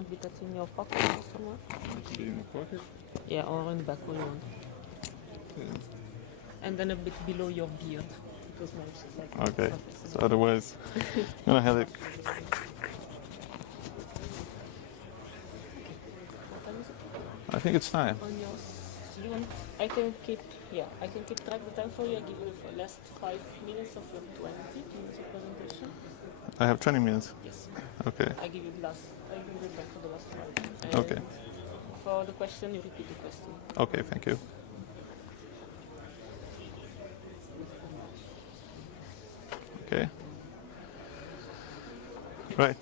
can put that in your pocket or somewhere. Be in the pocket. Yeah, or in the back where you want. Yeah. And then a bit below your beard. Because my lips is like Okay. So otherwise, I'm gonna have it. What time is it? I think it's time. On yours. You want, I can keep track the time for you. I give you the last 5 minutes of your 20 minutes of presentation. I have 20 minutes. Yes. Okay. I give you the time for the last one. And Okay. for the question, you repeat the question. Okay. Thank you. Okay. Right.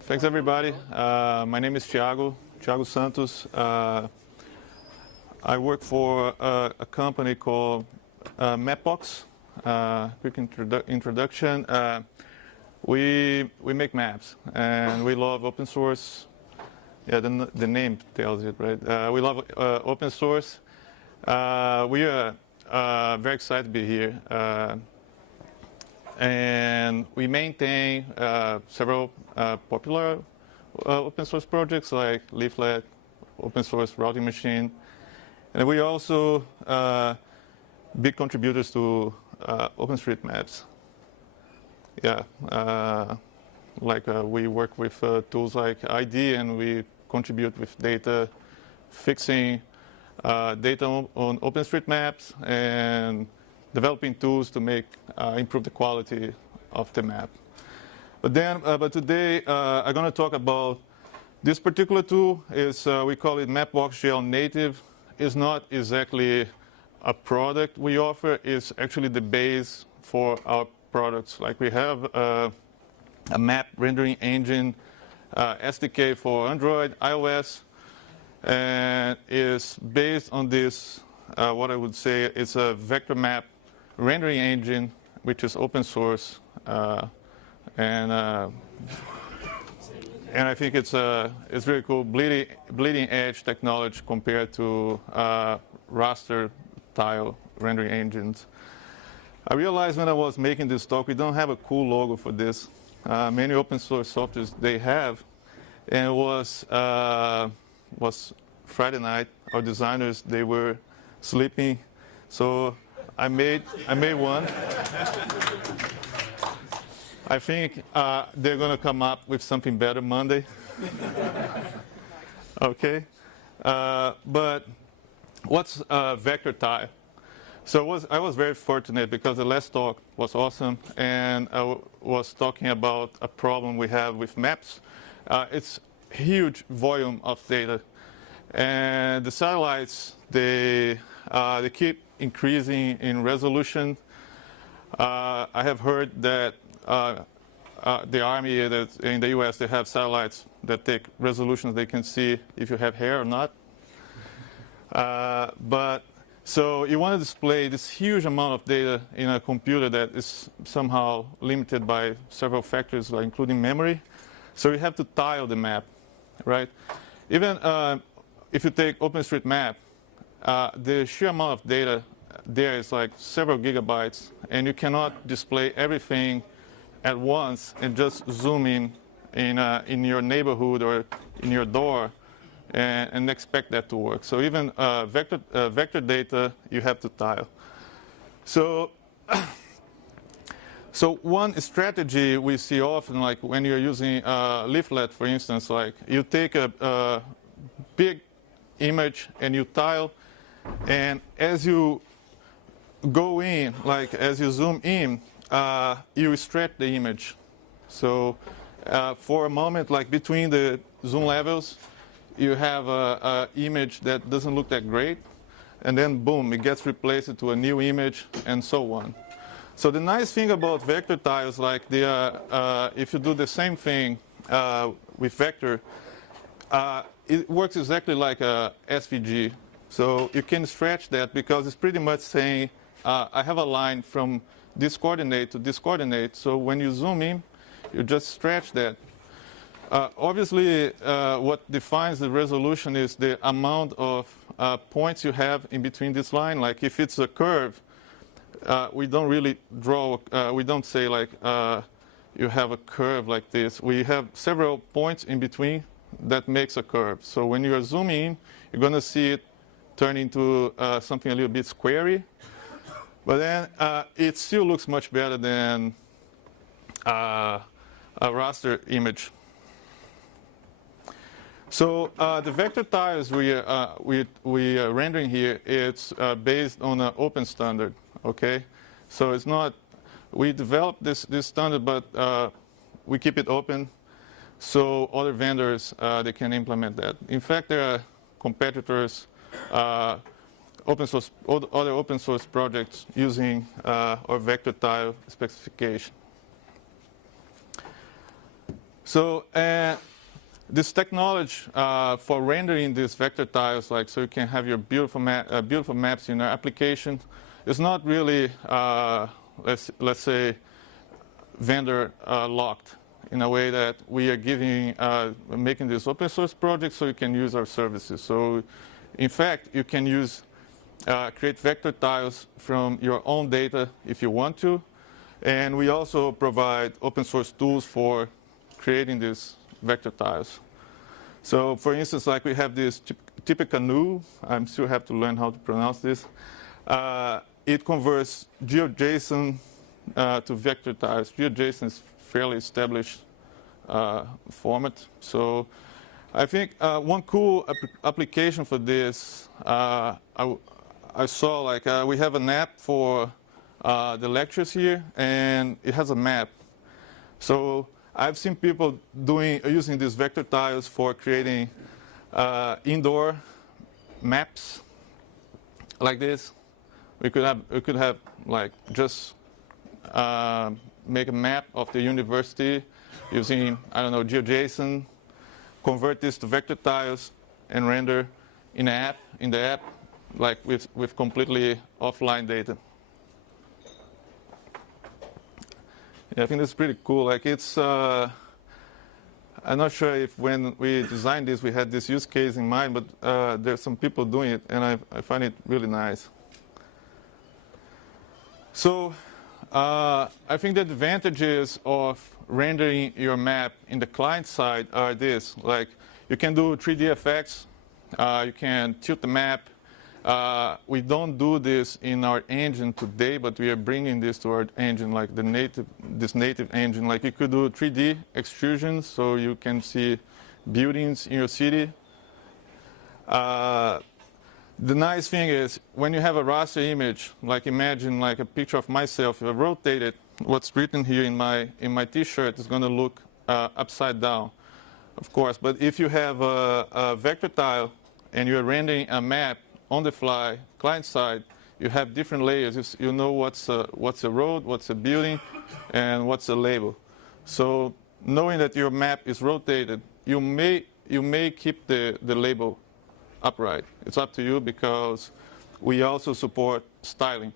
Thanks, everybody. My name is Thiago Santos. I work for a company called Mapbox. Quick introduction. We make maps, and we love open source. Yeah, the name tells it, right? We love open source. We are very excited to be here. And we maintain several popular open source projects like Leaflet, open source routing machine. And we also big contributors to OpenStreetMaps. Yeah, we work with tools like ID, and we contribute with data fixing data on OpenStreetMaps and developing tools to improve the quality of the map. But today I'm going to talk about this particular tool. We call it Mapbox GL Native. It's not exactly a product we offer. It's actually the base for our products. Like we have a map rendering engine, SDK for Android, iOS, and is based on this. What I would say is a vector map rendering engine, which is open source, and I think it's really cool, bleeding edge technology compared to raster tile rendering engines. I realized when I was making this talk, we don't have a cool logo for this. Many open source softwares they have, and it was Friday night. Our designers, they were sleeping, so I made one. I think they're going to come up with something better Monday. Okay, but what's vector tile? So I was very fortunate because the last talk was awesome, and I was talking about a problem we have with maps. It's huge volume of data, and the satellites they keep increasing in resolution. I have heard that the Army in the US, they have satellites that take resolutions they can see if you have hair or not. So you want to display this huge amount of data in a computer that is somehow limited by several factors, including memory. So you have to tile the map, right? Even if you take OpenStreetMap, the sheer amount of data there is like several gigabytes, and you cannot display everything at once and just zoom in your neighborhood or in your door and expect that to work. So even vector data, you have to tile. So one strategy we see often, like when you're using Leaflet, for instance, like you take a big image and you tile, and as you go in, like as you zoom in, you stretch the image. So for a moment, like between the zoom levels, you have an image that doesn't look that great, and then boom, it gets replaced to a new image, and so on. So the nice thing about vector tiles, like if you do the same thing with vector, it works exactly like a SVG. So you can stretch that because it's pretty much saying, I have a line from this coordinate to this coordinate. So when you zoom in, you just stretch that. Obviously, what defines the resolution is the amount of points you have in between this line. Like if it's a curve, we don't really draw, we don't say like, you have a curve like this. We have several points in between that makes a curve. So when you're zooming in, you're going to see it turn into something a little bit squarey. But then it still looks much better than a raster image. So the vector tiles we are rendering here, it's based on an open standard. Okay, so it's not. We developed this standard, but we keep it open, so other vendors they can implement that. In fact, there are competitors, other open source projects using our vector tile specification. So this technology for rendering these vector tiles, like so you can have your beautiful maps in your application, is not really let's say vendor locked in a way that we are making this open source project so you can use our services. So in fact, you can create vector tiles from your own data if you want to. And we also provide open source tools for creating these vector tiles. So for instance, like we have this typicanu, I still have to learn how to pronounce this. It converts GeoJSON to vector tiles. GeoJSON is fairly established format. So I think one cool application for this, I saw like we have an app for the lectures here, and it has a map. So I've seen people using these vector tiles for creating indoor maps like this. We could have like just make a map of the university using, I don't know, GeoJSON, convert this to vector tiles, and render in the app, like with completely offline data. Yeah, I think that's pretty cool. Like it's, I'm not sure if when we designed this we had this use case in mind, but there's some people doing it, and I find it really nice. So I think the advantages of rendering your map in the client side are this. Like you can do 3D effects, you can tilt the map. We don't do this in our engine today, but we are bringing this to our engine, like this native engine. Like you could do 3D extrusions, so you can see buildings in your city. The nice thing is when you have a raster image, like imagine like a picture of myself, if I rotate it, what's written here in my t-shirt is going to look upside down, of course. But if you have a vector tile and you're rendering a map on the fly, client side, you have different layers. You know what's a road, what's a building, and what's a label. So knowing that your map is rotated, you may keep the label upright. It's up to you, because we also support styling.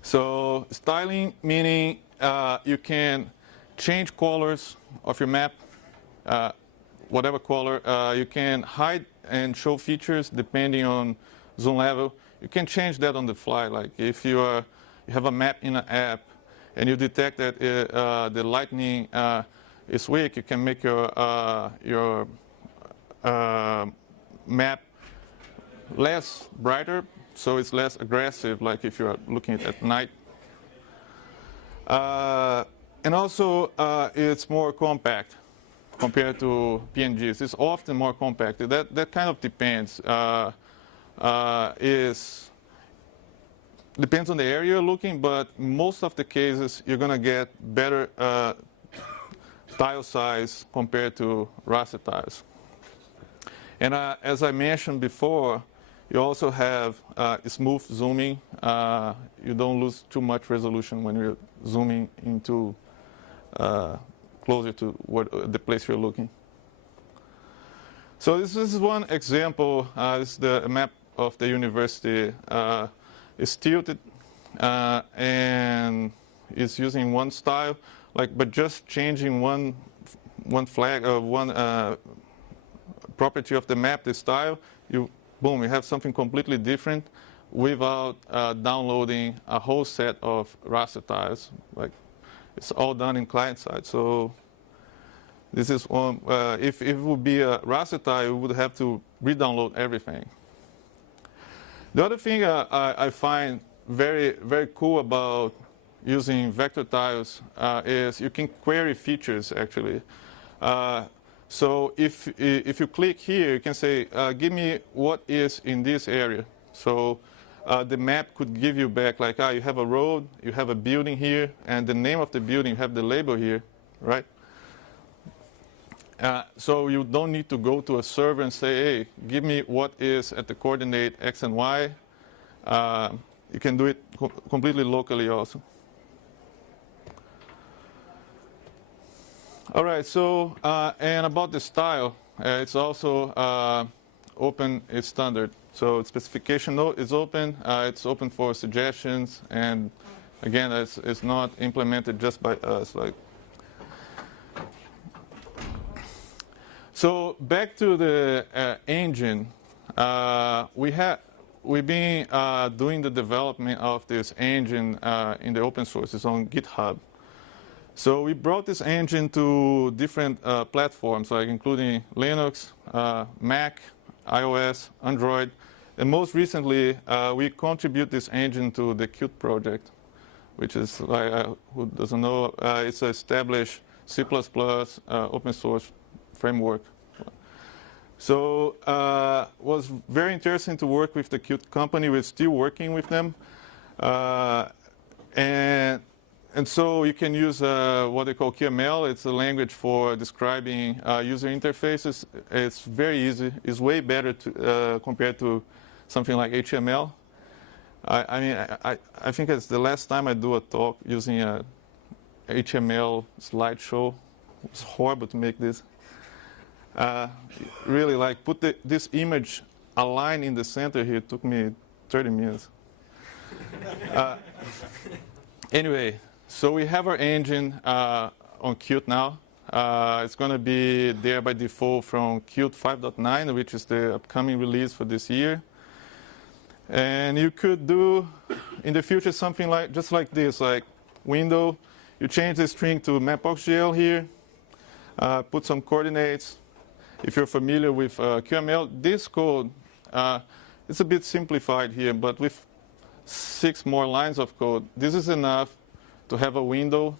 So styling meaning you can change colors of your map, whatever color. You can hide and show features depending on zoom level. You can change that on the fly. Like if you have a map in an app and you detect that the lightning is weak, you can make your map less brighter, so it's less aggressive, like if you're looking at night. And also, it's more compact compared to PNGs. It's often more compact. That kind of depends. Depends on the area you're looking, but most of the cases you're going to get better tile size compared to raster tiles. And as I mentioned before, you also have smooth zooming. You don't lose too much resolution when you're zooming into closer to the place you're looking. So this is one example. This is the map of the university. It's tilted and it's using one style, but just changing one flag or one property of the map, the style, boom, you have something completely different without downloading a whole set of raster tiles. It's all done in client side. So this is one. If it would be a raster tile, we would have to re-download everything. The other thing I find very, very cool about using vector tiles is you can query features, actually. So if you click here, you can say, give me what is in this area. So the map could give you back, like, you have a road, you have a building here, and the name of the building, you have the label here, right? So you don't need to go to a server and say, hey, give me what is at the coordinate X and Y. You can do it completely locally also. All right, so, and about the style, it's also open, it's standard. So specification note is open, it's open for suggestions, and again, it's not implemented just by us. So back to the engine, we've been doing the development of this engine in the open source. It's on GitHub. So we brought this engine to different platforms, like including Linux, Mac, iOS, Android, and most recently we contribute this engine to the Qt project, which is, who doesn't know, it's an established C++ open source framework. So it was very interesting to work with the Qt company. We're still working with them. And so you can use what they call QML. It's a language for describing user interfaces. It's very easy. It's way better compared to something like HTML. I think it's the last time I do a talk using a HTML slideshow. It's horrible to make this. Really, like, put this image aligned in the center here. It took me 30 minutes. Anyway, so we have our engine on Qt now. It's going to be there by default from Qt 5.9, which is the upcoming release for this year. And you could do, in the future, something like just like this, like window. You change the string to Mapbox.gl here, put some coordinates. If you're familiar with QML, this code, it's a bit simplified here, but with 6 more lines of code, this is enough to have a window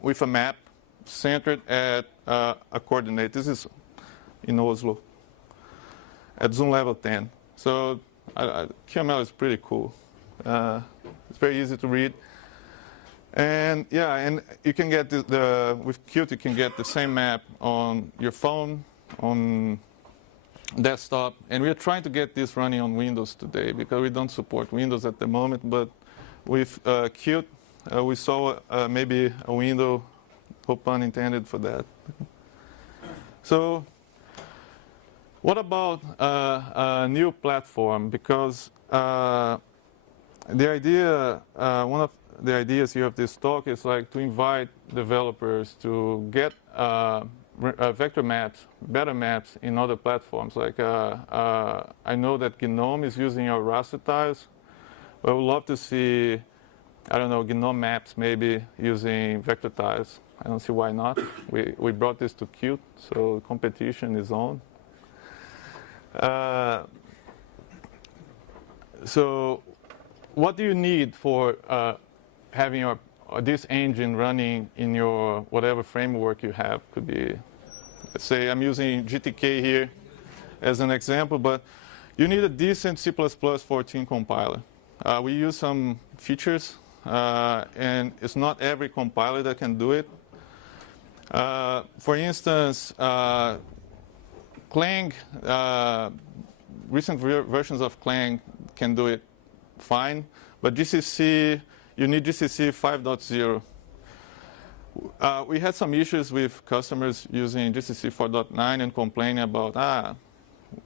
with a map centered at a coordinate. This is in Oslo at zoom level 10. So QML is pretty cool. It's very easy to read. And yeah, and you can get with Qt, you can get the same map on your phone, on desktop. And we are trying to get this running on Windows today because we don't support Windows at the moment. But with Qt, we saw maybe a window, no pun intended, for that. So what about a new platform? Because the idea, one of the ideas here of this talk is like to invite developers to get vector maps, better maps in other platforms. Like I know that GNOME is using our raster tiles, but I would love to see, I don't know, GNOME maps maybe using vector tiles. I don't see why not. We brought this to Qt, so competition is on. So what do you need for having this engine running in your whatever framework you have? Could be, let's say I'm using GTK here as an example, but you need a decent C++ 14 compiler. We use some features, and it's not every compiler that can do it. For instance, Clang, recent versions of Clang can do it fine, but GCC, you need GCC 5.0. We had some issues with customers using GCC 4.9 and complaining about,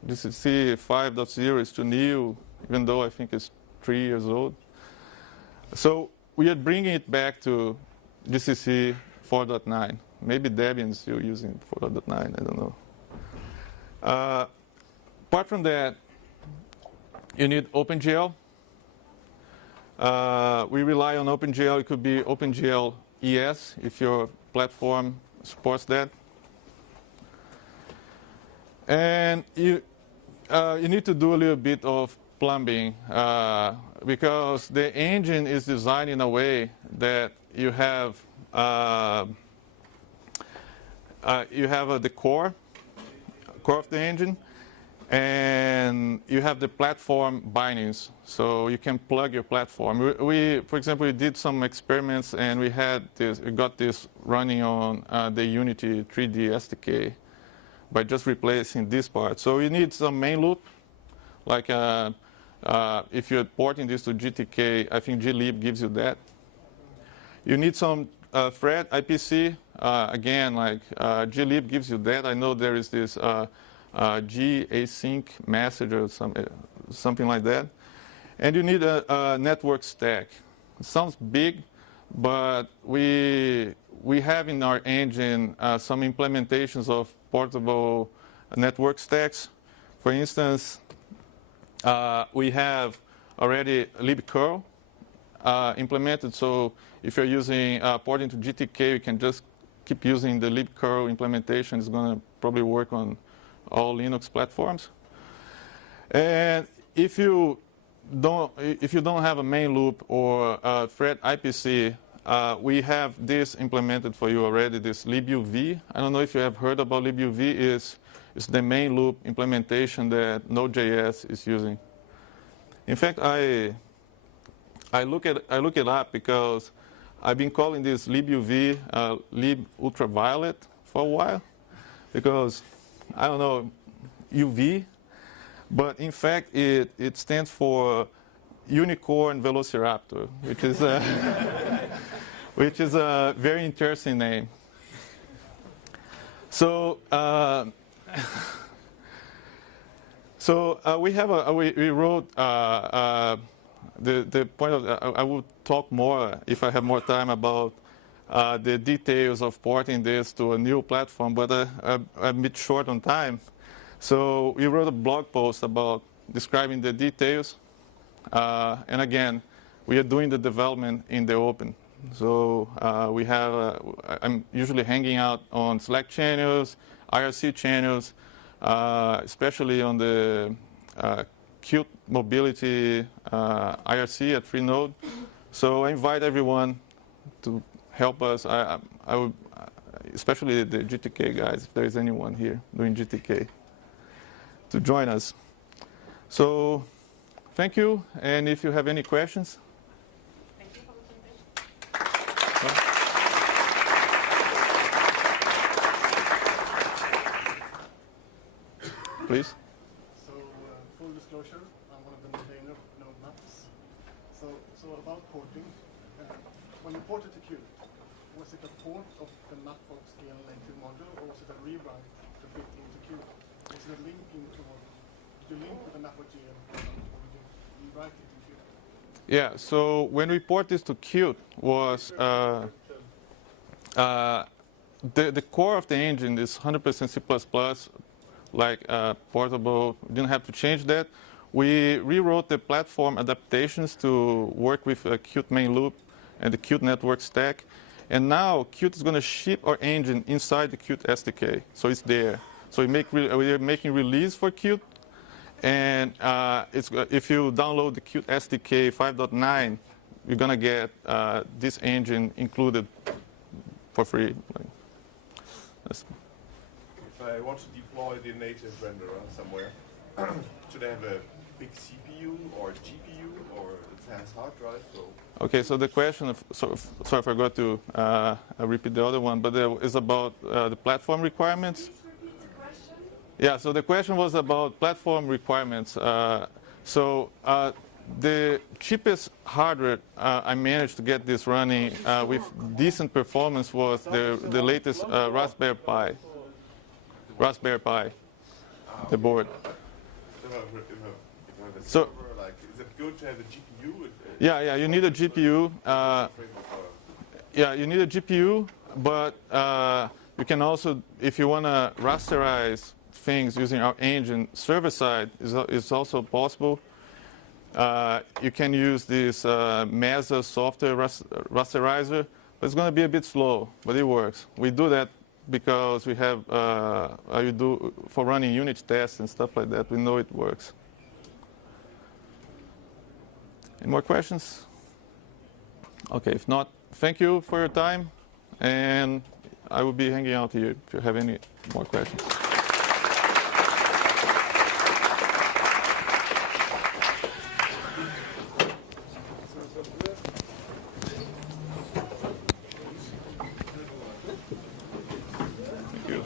GCC 5.0 is too new, even though I think it's 3 years old. So we are bringing it back to GCC 4.9. Maybe Debian is still using 4.9, I don't know. Apart from that, you need OpenGL. We rely on OpenGL. It could be OpenGL ES if your platform supports that. And you need to do a little bit of plumbing because the engine is designed in a way that you have the core of the engine, and you have the platform bindings, so you can plug your platform. For example, we did some experiments, and we got this running on the Unity 3D SDK by just replacing this part. So you need some main loop, like if you're porting this to GTK, I think glib gives you that. You need some thread IPC. Again, like glib gives you that. I know there is this G async message or something like that. And you need a network stack. It sounds big, but we have in our engine some implementations of portable network stacks. For instance, we have already libcurl implemented. So if you're using porting to GTK, you can just keep using the libcurl implementation. It's going to probably work on all Linux platforms. And if you don't have a main loop or a thread IPC, we have this implemented for you already, this libuv. I don't know if you have heard about libuv. It's the main loop implementation that Node.js is using. In fact, I look it up because I've been calling this libuv lib ultraviolet for a while, because I don't know, UV, but in fact it stands for Unicorn Velociraptor, which is a very interesting name. So we wrote the point of I will talk more if I have more time about the details of porting this to a new platform, but I'm a bit short on time. So we wrote a blog post about describing the details. And again, we are doing the development in the open. So we have, I'm usually hanging out on Slack channels, IRC channels, especially on the Qt mobility IRC at Freenode. So I invite everyone to help us. I would, especially the GTK guys, if there is anyone here doing GTK, to join us. So thank you, and if you have any questions. Thank you for the presentation. Please. So full disclosure, I'm one of the maintainers of Node Maps. So about porting, when you ported to Qt, was it a port of the Mapbox DL native module, or was it a rewrite to fit into Qt? Was it a linking to what? Did you link with the Mapbox DL, or did you rewrite it in Qt? Yeah, so when we port this to Qt was the core of the engine is 100% C++, like portable. We didn't have to change that. We rewrote the platform adaptations to work with a Qt main loop and the Qt network stack. And now Qt is going to ship our engine inside the Qt SDK, so it's there. So we're making release for Qt, and if you download the Qt SDK 5.9, you're going to get this engine included for free. If I want to deploy the native renderer somewhere, should I have a big CPU or GPU or a fast hard drive? Okay, so the question, sorry I forgot to repeat the other one, but is about the platform requirements. Please repeat the question. Yeah, so the question was about platform requirements. The cheapest hardware I managed to get this running with decent performance was the latest Raspberry Pi. The board. So, is it good to have a GPU? yeah, you need a GPU. Yeah, you need a GPU, but you can also, if you want to rasterize things using our engine, server side is also possible. You can use this Mesa software rasterizer, but it's going to be a bit slow, but it works. We do that because we have you do for running unit tests and stuff like that. We know it works. Any more questions? Okay, if not, thank you for your time, and I will be hanging out here if you have any more questions. Thank you.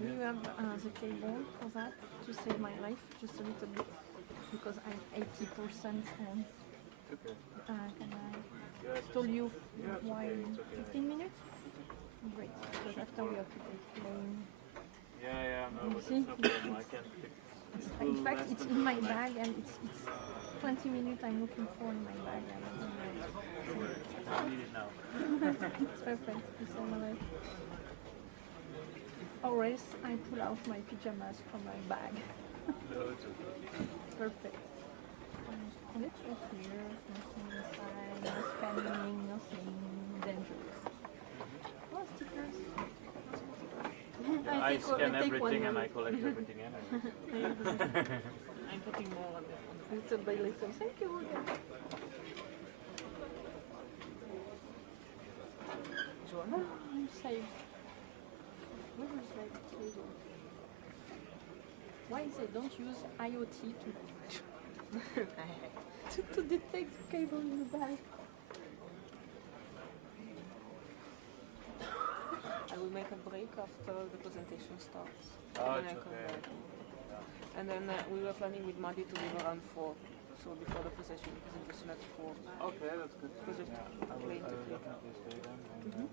Do you have the cable for that to save my life just a little bit? Because I'm 80% and can I tell you why in 15 minutes? Great, because after we have to take plane. No, but see? it's no problem. I can fix it. In fact, it's in my bag and it's 20 minutes I'm looking for in my bag. I don't know. Don't worry. I need it now. It's perfect. It's all my life. Or else I pull out my pajamas from my bag. No, it's okay. Perfect. And it's all clear, nothing inside, no scanning, nothing dangerous. Oh, stickers. I scan I take everything one and more. I collect everything anyway. I'm putting more on there. Little by little. Thank you. Joanna? Oh, I'm safe. Where is that cable? Why they don't use IoT to detect the cable in the bag? I will make a break after the presentation starts. Oh, And it's I come okay. back. And then we were planning with Madi to leave around 4. So before the presentation at 4. Okay, that's good. Because of I will plane to plane. definitely stay then. And then